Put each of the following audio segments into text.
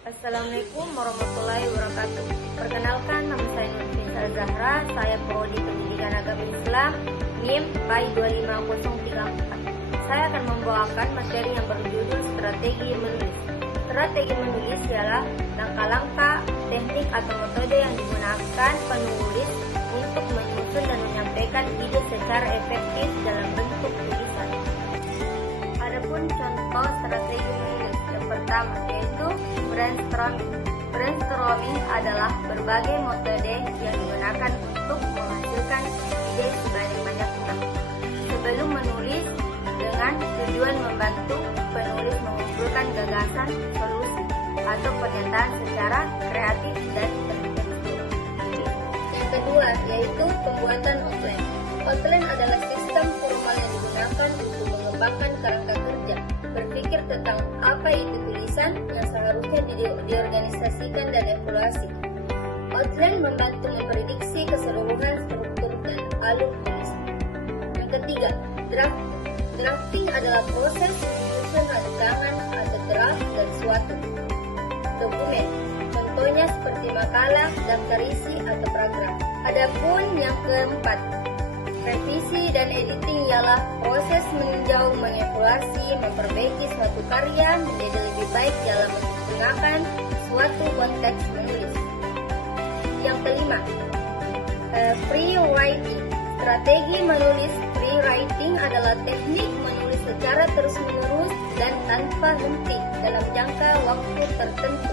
Assalamualaikum warahmatullahi wabarakatuh. Perkenalkan, nama saya Nurfinsa Zahra. Saya Prodi Pendidikan Agama Islam NIM PAI 25034. Saya akan membawakan materi yang berjudul Strategi Menulis. Strategi menulis ialah langkah-langkah, teknik atau metode yang digunakan penulis untuk menyusun dan menyampaikan ide secara efektif dalam bentuk tulisan. Adapun contoh strategi menulis yang pertama yaitu brainstorming. Brainstorming adalah berbagai metode yang digunakan untuk menghasilkan ide sebanyak-banyaknya. Sebelum menulis, dengan tujuan membantu penulis mengumpulkan gagasan, solusi, atau pernyataan secara kreatif dan terstruktur. Yang kedua yaitu pembuatan outline. Outline adalah sistem formal yang digunakan untuk mengembangkan kerangka kerja, berpikir tentang apa itu tulisan yang seharusnya diorganisasikan dan evaluasi. Outline membantu memprediksi keseluruhan struktur dan alur tulisan. Yang ketiga, drafting. Drafting adalah proses menyusun rancangan atau draft dari suatu dokumen, contohnya seperti makalah, daftar isi, atau program. Adapun yang keempat, revisi dan editing ialah proses meninjau, mengevaluasi, memperbaiki suatu karya menjadi lebih baik dalam menggunakan suatu konteks menulis. Yang kelima, free writing. Strategi menulis free writing adalah teknik menulis secara terus-menerus dan tanpa henti dalam jangka waktu tertentu,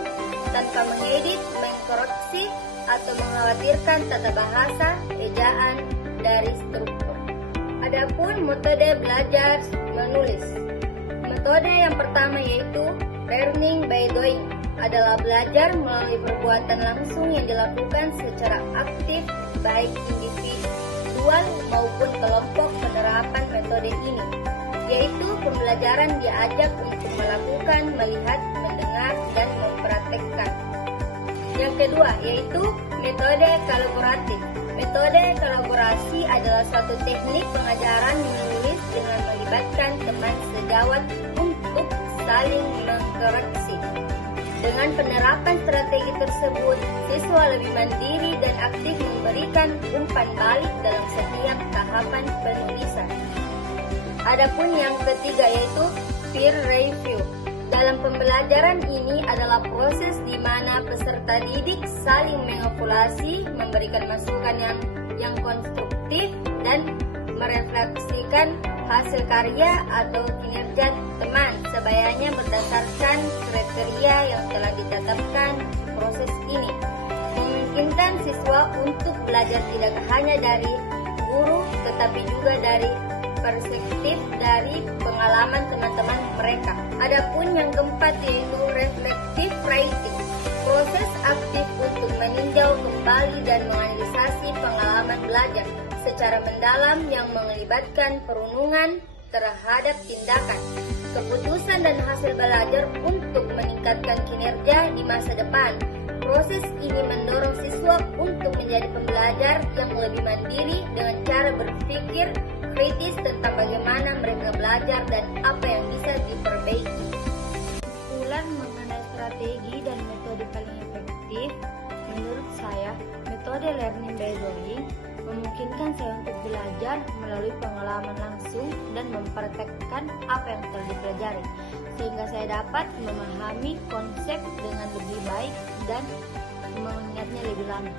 tanpa mengedit, mengkoreksi, atau mengkhawatirkan tata bahasa, ejaan, dari struktur. Adapun metode belajar menulis. Metode yang pertama yaitu learning by doing, adalah belajar melalui perbuatan langsung yang dilakukan secara aktif baik individu maupun kelompok. Penerapan metode ini yaitu pembelajaran diajak untuk melakukan, melihat, mendengar, dan mempraktekkan. Yang kedua yaitu metode kolaboratif. Metode kolaborasi adalah suatu teknik pengajaran menulis dengan melibatkan teman sejawat untuk saling mengkoreksi. Dengan penerapan strategi tersebut, siswa lebih mandiri dan aktif memberikan umpan balik dalam setiap tahapan penulisan. Adapun yang ketiga yaitu peer review. Dalam pembelajaran ini adalah proses di mana peserta didik saling mengevaluasi, memberikan masukan yang konstruktif, dan merefleksikan hasil karya atau kinerja teman sebayanya berdasarkan kriteria yang telah ditetapkan. Proses ini memungkinkan siswa untuk belajar tidak hanya dari guru tetapi juga dari perspektif dari pengalaman teman-teman mereka. Adapun yang keempat yaitu reflective writing. Proses aktif untuk meninjau kembali dan menganalisasi pengalaman belajar secara mendalam yang melibatkan perenungan terhadap tindakan, keputusan dan hasil belajar untuk meningkatkan kinerja di masa depan. Proses ini mendorong siswa untuk menjadi pembelajar yang lebih mandiri dengan cara berpikir kritis tentang bagaimana mereka belajar dan apa yang bisa diperbaiki. Kesimpulan mengenai strategi dan metode paling efektif, menurut saya, metode learning by doing memungkinkan saya untuk belajar melalui pengalaman langsung dan mempraktekkan apa yang telah dipelajari, sehingga saya dapat memahami konsep dengan lebih baik dan mengingatnya lebih lama.